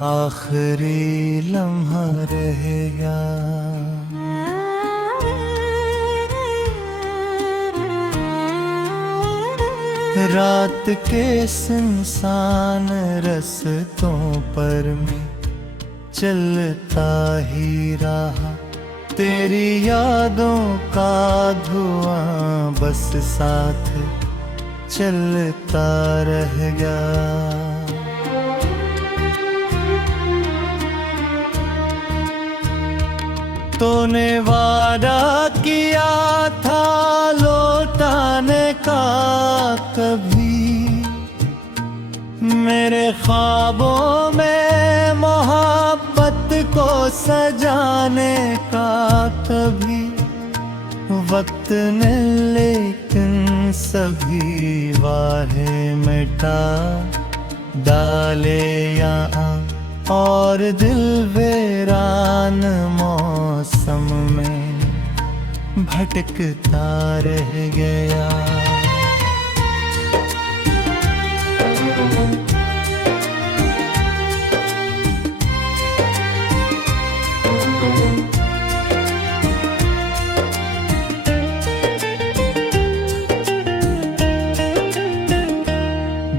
आखिरी लम्हा रहेगा। रात के सुनसान रस्तों पर मैं चलता ही रहा, तेरी यादों का धुआं बस साथ चलता रह गया। तूने वादा किया था लौटाने का कभी, मेरे ख्वाबों में मोहब्बत को सजाने का कभी। वक्त ने लेकिन सभी वादे मिटा डाले यहाँ, और दिल वीरान मौसम में भटकता रह गया।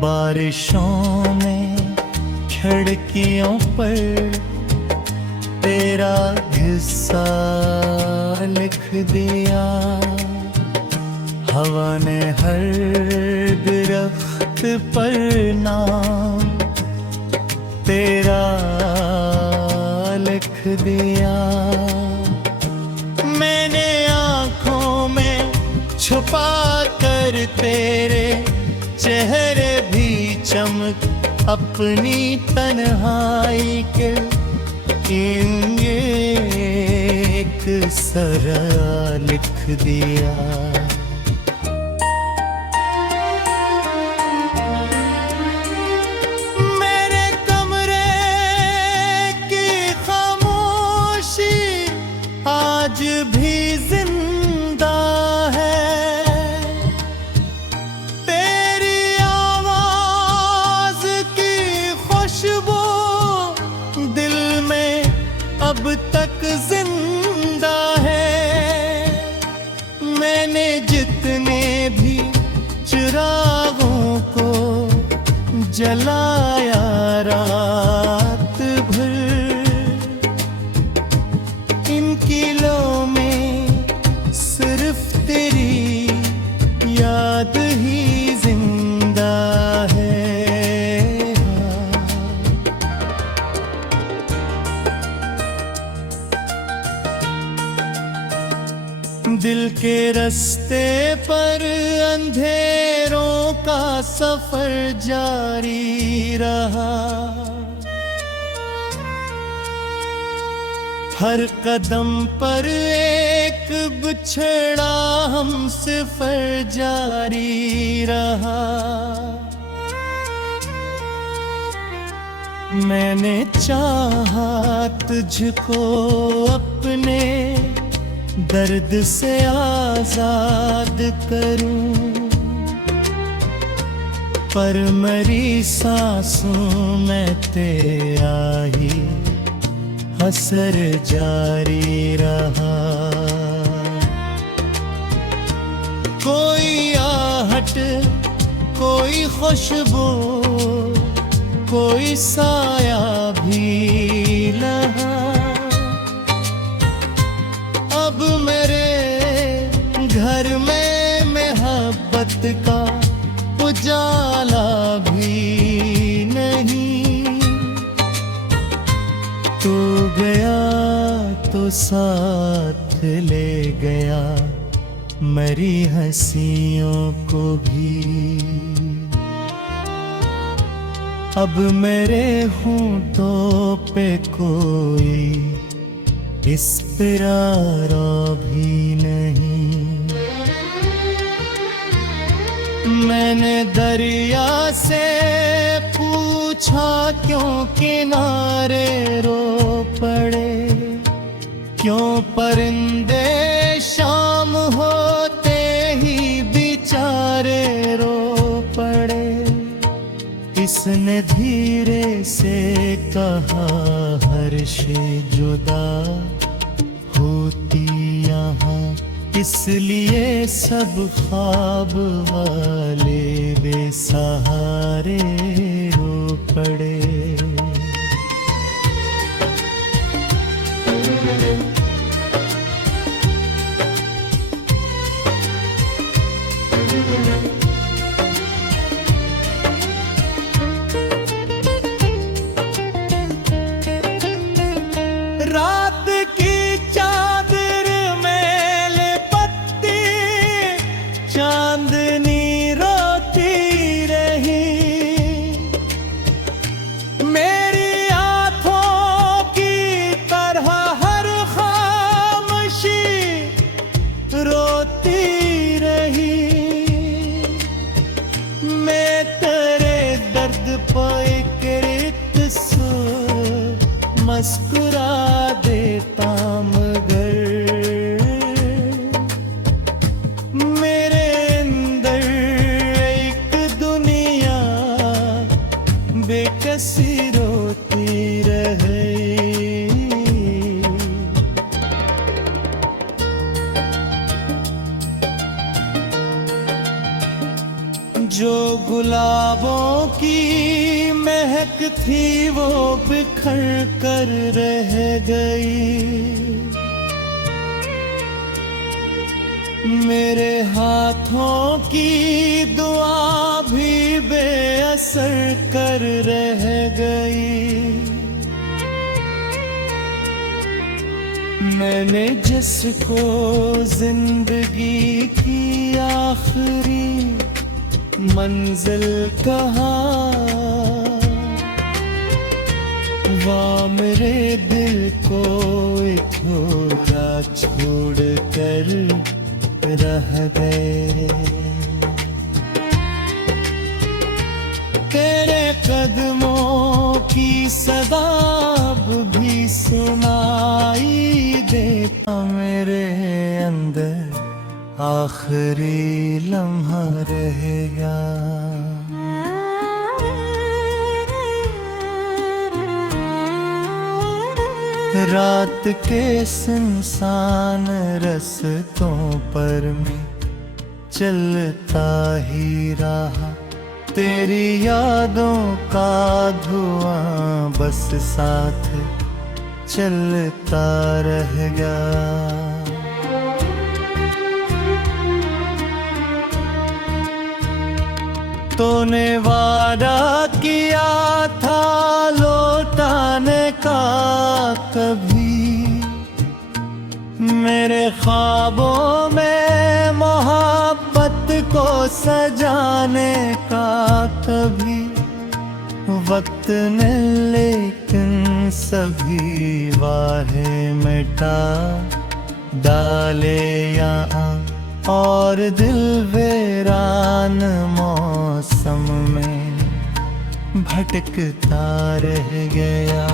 बारिशों ने खिड़कियों पर तेरा किस्सा लिख दिया, हवा ने हर दरख्त पर नाम तेरा लिख दिया। मैंने आँखों में छुपा कर तेरे चेहरे भी चमक अपनी तन्हाई के एक सरा लिख दिया। मेरे कमरे की खामोशी आज भी जिंदा है, तेरी आवाज की खुशबू दिल में अब तक जिंदा है। मैंने जितने भी चिरागों को जलाया रात भर, इनकी लो में सिर्फ तेरी याद ही जिंदा है। दिल के रास्ते पर अंधेरों का सफर जारी रहा, हर कदम पर एक बिछड़ा हमसफर जारी रहा। मैंने चाहा तुझको अपने दर्द से आजाद करूं, पर मरी सांसों में तेरा ही असर जारी रहा। कोई आहट, कोई खुशबू, कोई साया भी लहा, अब मेरे घर में मोहब्बत का उजाला भी नहीं। तू गया तो साथ ले गया मरी हंसियों को भी, अब मेरे होंठों पे कोई इस्तिरारा भी नहीं। मैंने दरिया से पूछा क्यों किनारे रो पड़े, क्यों परिंदे शाम होते ही बेचारे रो पड़े। किसने धीरे से कहा हर्ष जुदा होती यहाँ, इसलिए सब ख्वाब वाले बेसहारे रो पड़े। रात की चादर में लिपटती चांदनी रोती रही, मेरी आंखों की तरह हर खामोशी रोती रही। मैं तेरे दर्द पर एक रित सुर मुस्कुरा देता, मगर मेरे अंदर एक दुनिया बेकसी रोती रहे। जो गुलाबों की महक थी वो बिखर कर रह गई, मेरे हाथों की दुआ भी बेअसर कर रह गई। मैंने जिसको जिंदगी की आखिरी मंजिल कहा, वह मेरे दिल को थोड़ा छोड़ कर रह गए। तेरे कदमों की सदा भी सुनाई देता, मेरे अंदर आखिरी लम्हा रहेगा। रात के सुनसान रस्तों पर मैं चलता ही रहा, तेरी यादों का धुआं बस साथ चलता रह गया। तूने वादा किया था लौटाने का कभी, मेरे ख्वाबों में मोहब्बत को सजाने का कभी। वक्त ने लेकिन सभी वाहे मिटा डाले यहाँ, और दिल वीरान मौसम में भटकता रह गया।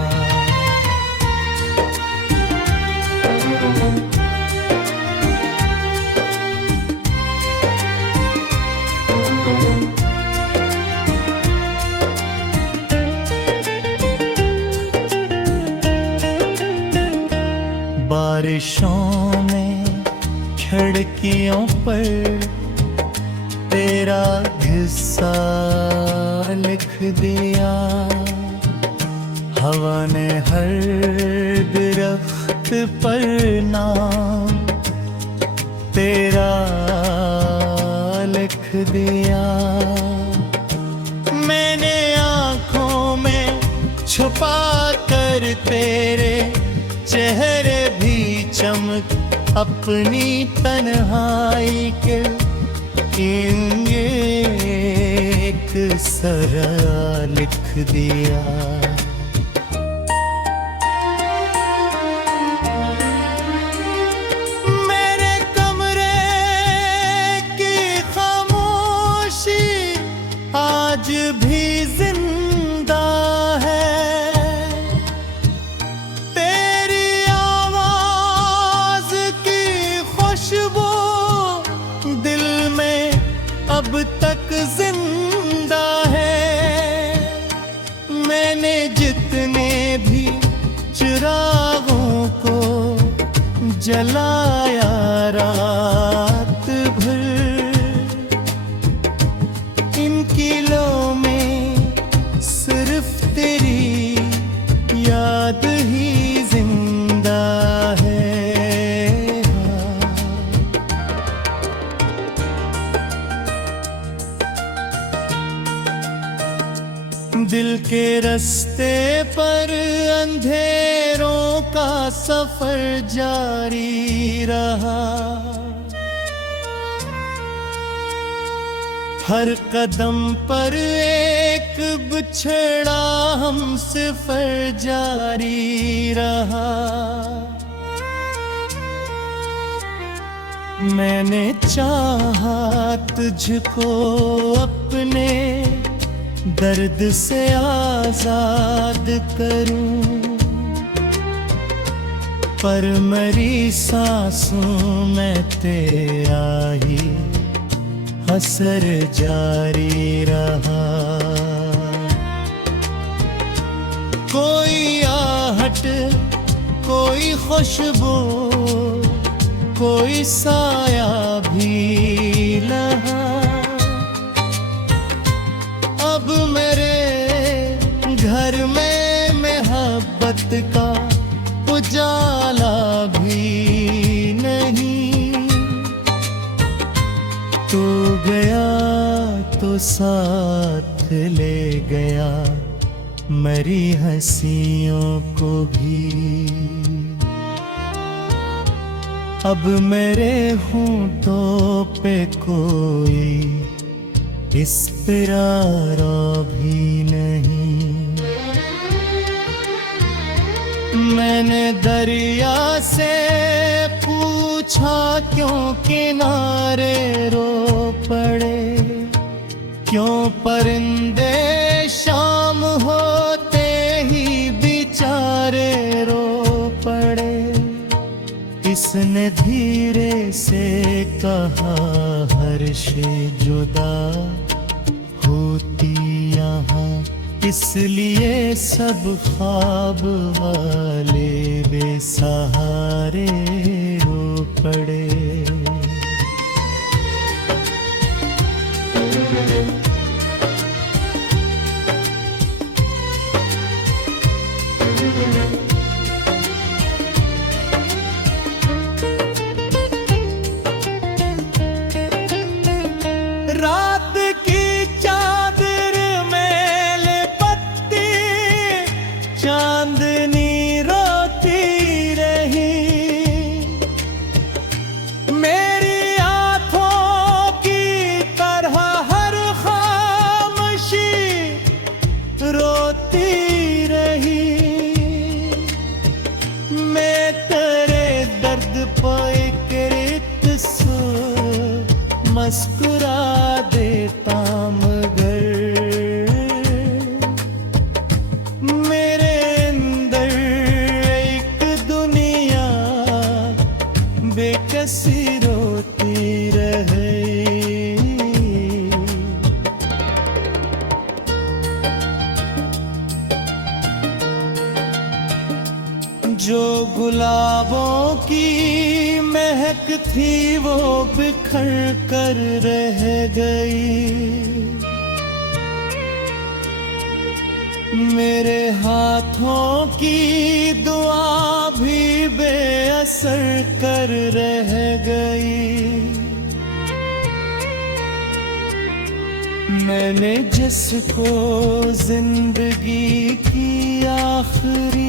बारिशों में खिड़कियों पर तेरा किस्सा लिख दिया, हवा ने हर दरख्त पर नाम तेरा लिख दिया। मैंने आँखों में छुपा कर तेरे चेहरे भी चमक अपनी तन्हाई के एक सरा लिख दिया। मेरे कमरे की खामोशी आज भी जिंदा है, तेरी आवाज की खुशबू दिल में अब तक जिंदा है। कितने भी चिरागों को जलाया रात भर, इन किलों में सिर्फ तेरी याद ही जिंदा है। दिल के रास्ते पर अंधेरों का सफर जारी रहा, हर कदम पर एक बिछड़ा हमसफर जारी रहा। मैंने चाहा तुझको अपने दर्द से आजाद करूं, पर मरी सांसों में तेरा ही असर जारी रहा। कोई आहट, कोई खुशबू, कोई साया भी लहा, अब मेरे घर में मोहब्बत का उजाला भी नहीं। तू गया तो साथ ले गया मरी हंसियों को भी, अब मेरे होंठों पे कोई इस्तिरारा भी नहीं। मैंने दरिया से पूछा क्यों किनारे रो पड़े, क्यों परिंदे शाम होते ही बेचारे रो पड़े। इसने धीरे से कहा हर शे जुदा होती यहाँ, इसलिए सब ख्वाब वाले बेसहारे रो पड़े। रात की चादर में लिपटती चांदनी रोती रही, मेरी आंखों की तरह हर खामोशी रोती रही। मैं तेरे दर्द पर एक मुस्कुरा देता मगर मेरे अंदर एक दुनिया बेकसी रोती रहे। जो गुलाबों की महक थी वो बिखर कर रह गई, मेरे हाथों की दुआ भी बेअसर कर रह गई। मैंने जिसको जिंदगी की आखिरी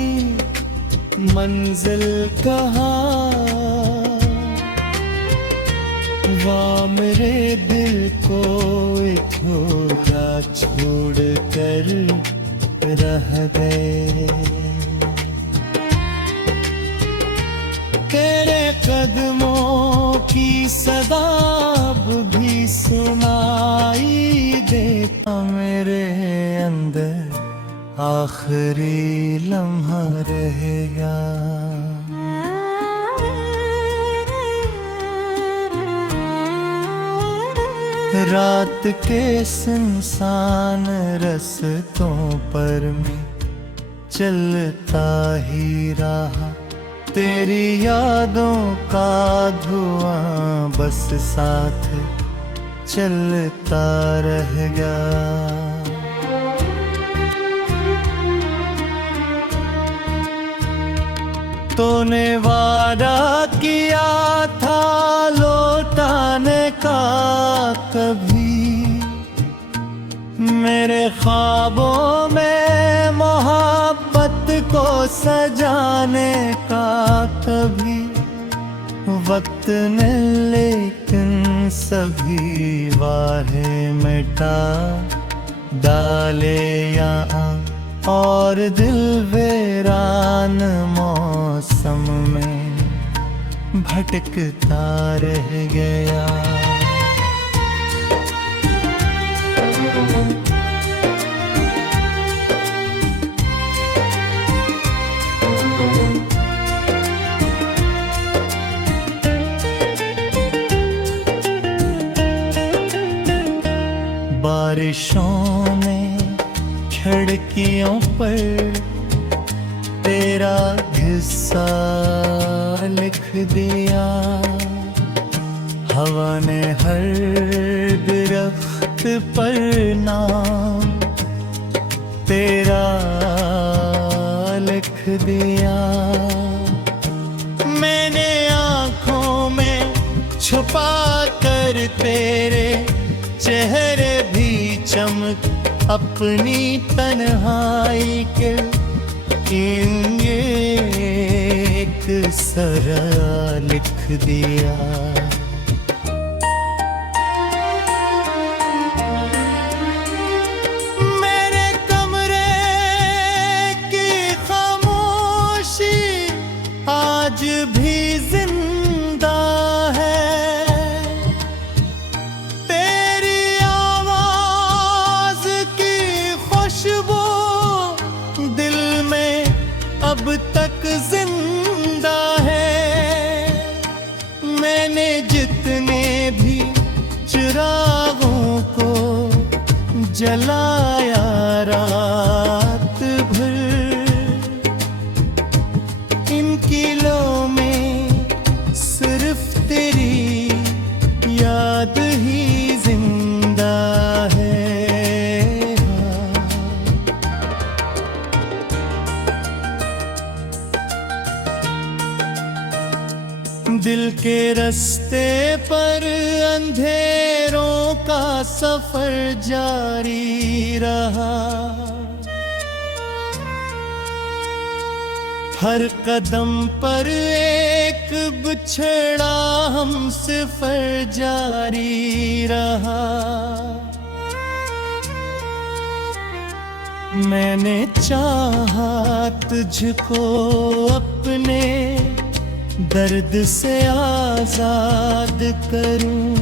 मंजिल कहा, वाह मेरे दिल को एक धोखा छोड़ कर रह गए। तेरे कदमों की सदा भी सुनाई देता, मेरे अंदर आखिरी लम्हा रहेगा। रात के सुनसान रस्तों पर मैं चलता ही रहा। तेरी यादों का धुआं बस साथ चलता रह गया। तूने वादा किया था लौटाने का कभी, मेरे ख्वाबों में मोहब्बत को सजाने का कभी। वक्त ने लेकिन सभी वादे मिटा डाले यहाँ, और दिल वीरान मौसम में भटकता रह गया। बारिशों ने खिड़कियों पर तेरा हिस्सा लिख दिया। हवा ने हर दरख्त पर नाम तेरा लिख दिया। मैंने आँखों में छुपा कर तेरे चेहरे भी चमक अपनी तन्हाई के एक सरा लिख दिया। मेरे कमरे की खामोशी आज भी जिंदा है। अब तक जिंदा है। मैंने जितने भी चिरागों को जलाया रात भर, इन किलों में सिर्फ तेरी याद ही जिंदा है। दिल के रास्ते पर अंधेरों का सफर जारी रहा। हर कदम पर एक बिछड़ा हमसफर जारी रहा। मैंने चाहा तुझको अपने दर्द से आजाद करूं,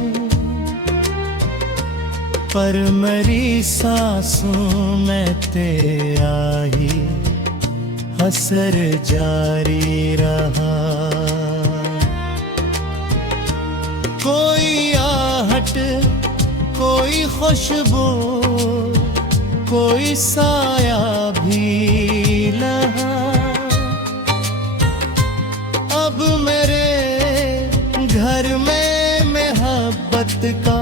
पर मेरी सांसों में तेरा ही असर जारी रहा। कोई आहट, कोई खुशबू, कोई साया भी लहा। अब मेरे घर में मोहब्बत का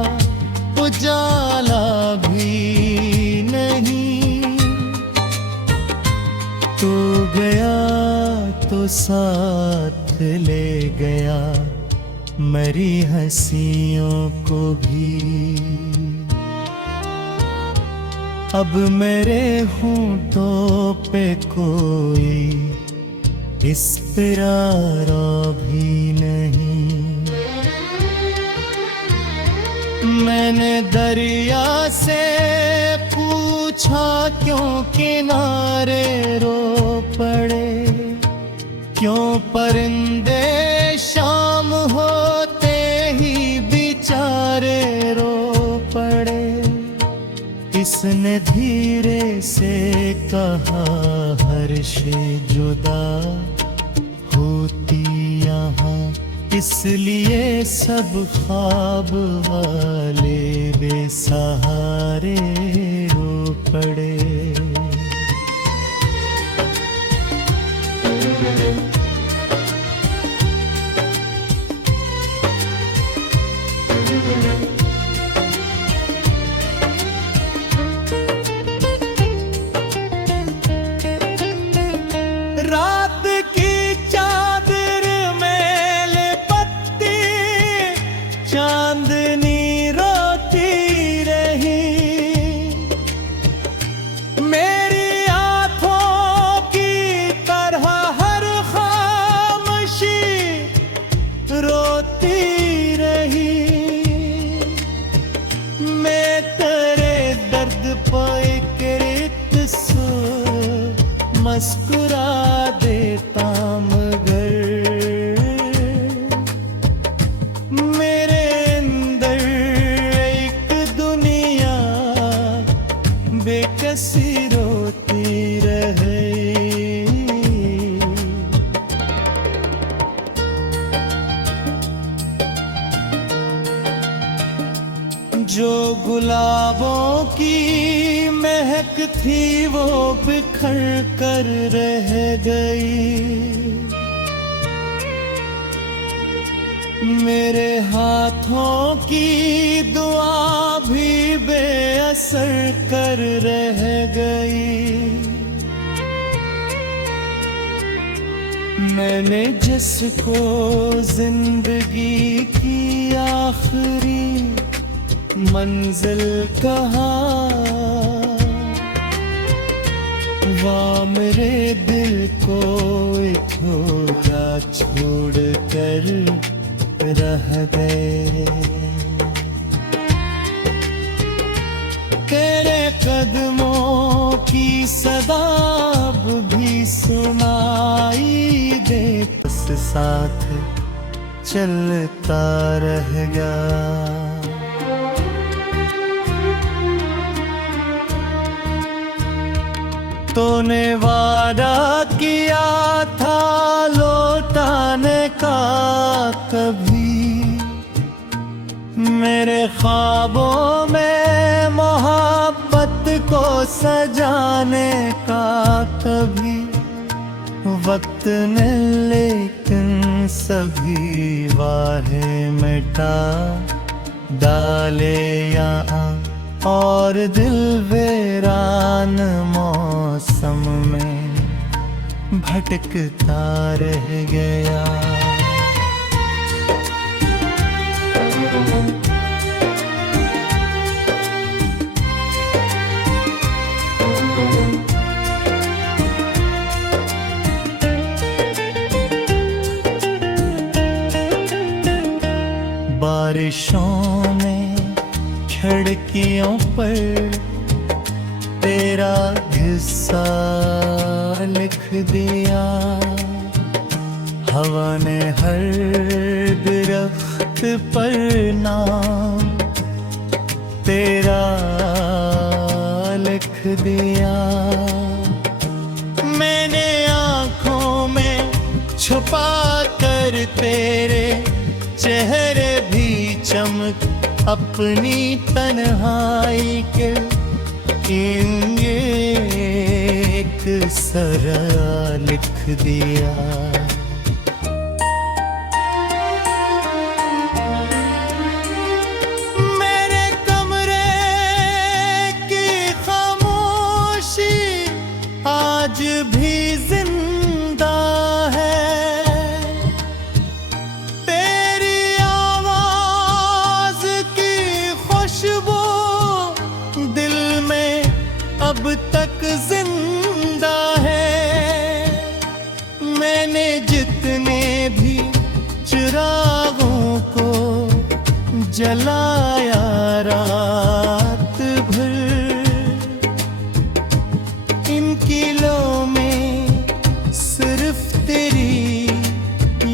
उजाला भी नहीं। तू गया तो साथ ले गया मेरी हंसियों को भी। अब मेरे होंठों पे कोई इस्तिरारा भी नहीं। मैंने दरिया से पूछा क्यों किनारे रो पड़े, क्यों परिंदे शाम होते ही बेचारे रो पड़े। इसने धीरे से कहा हर शे जुदा होती यहाँ, इसलिए सब ख्वाब वाले बेसहारे रो पड़े। मुस्कुरा देता मगर मेरे अंदर एक दुनिया बेकसी रोती रहे। जो गुलाबों की महक थी वो बिखर कर रह गई। मेरे हाथों की दुआ भी बेअसर कर रह गई। मैंने जिसको जिंदगी की आखिरी मंजिल कहा, वाह मेरे दिल को एक धोखा छोड़ कर रह गए। तेरे कदमों की सदा अब भी सुनाई दे, बस साथ चलता रह गया। तूने वादा किया था लौटाने का कभी, मेरे ख्वाबों में मोहब्बत को सजाने का कभी। वक्त ने लेकिन सभी वादे मिटा डाले यहाँ, और दिल वीरान मौसम में भटकता रह गया। बारिशों ने खिड़कियों पर तेरा किस्सा लिख दिया। हवा ने हर दरख्त पर नाम तेरा लिख दिया। मैंने आँखों में छुपा कर तेरे चेहरे भी चमक अपनी तन्हाई के एक सरा लिख दिया। मेरे कमरे की खामोशी आज भी जिंदा है। अब तक जिंदा है। मैंने जितने भी चिरागों को जलाया रात भर, इन किलों में सिर्फ तेरी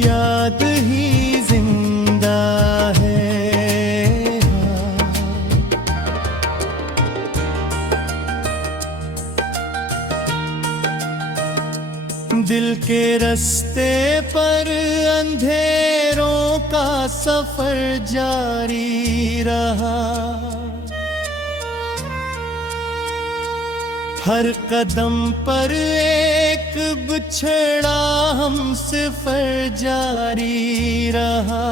याद ही जिंदा है। दिल के रास्ते पर अंधेरों का सफर जारी रहा। हर कदम पर एक बिछड़ा हमसफर जारी रहा।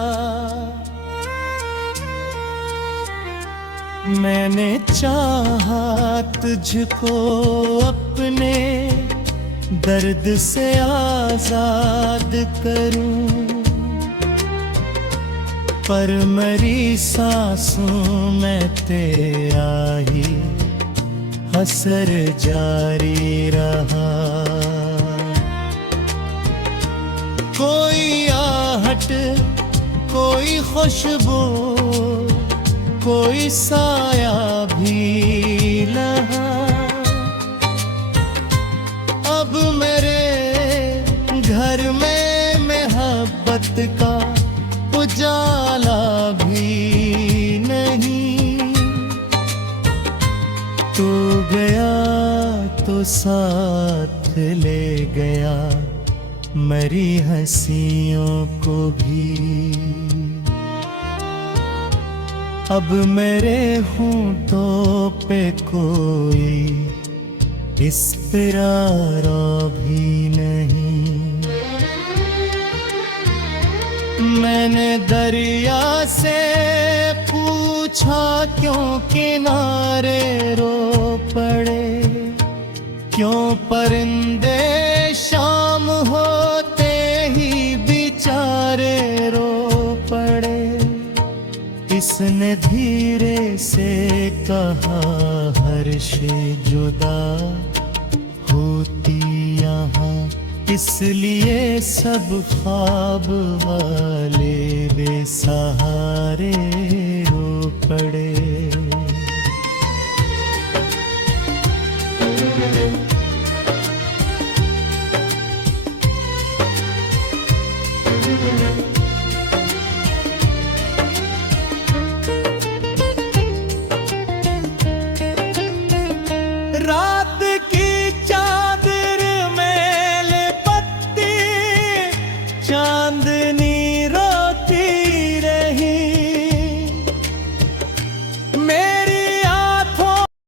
मैंने चाहा तुझको अपने दर्द से आजाद करूं, पर मेरी सांसों में तेरा ही असर जारी रहा। कोई आहट, कोई खुशबू, कोई साया भी लहा। अब मैं घर में मोहब्बत का उजाला भी नहीं। तू गया तो साथ ले गया मरी हंसियों को भी। अब मेरे होंठों पे कोई इस्तिरारा भी नहीं। मैंने दरिया से पूछा क्यों किनारे रो पड़े, क्यों परिंदे शाम होते ही बेचारे रो पड़े। इसने धीरे से कहा हर्ष जुदा होती यहाँ, इसलिए सब ख्वाब वाले बेसहारे रो पड़े।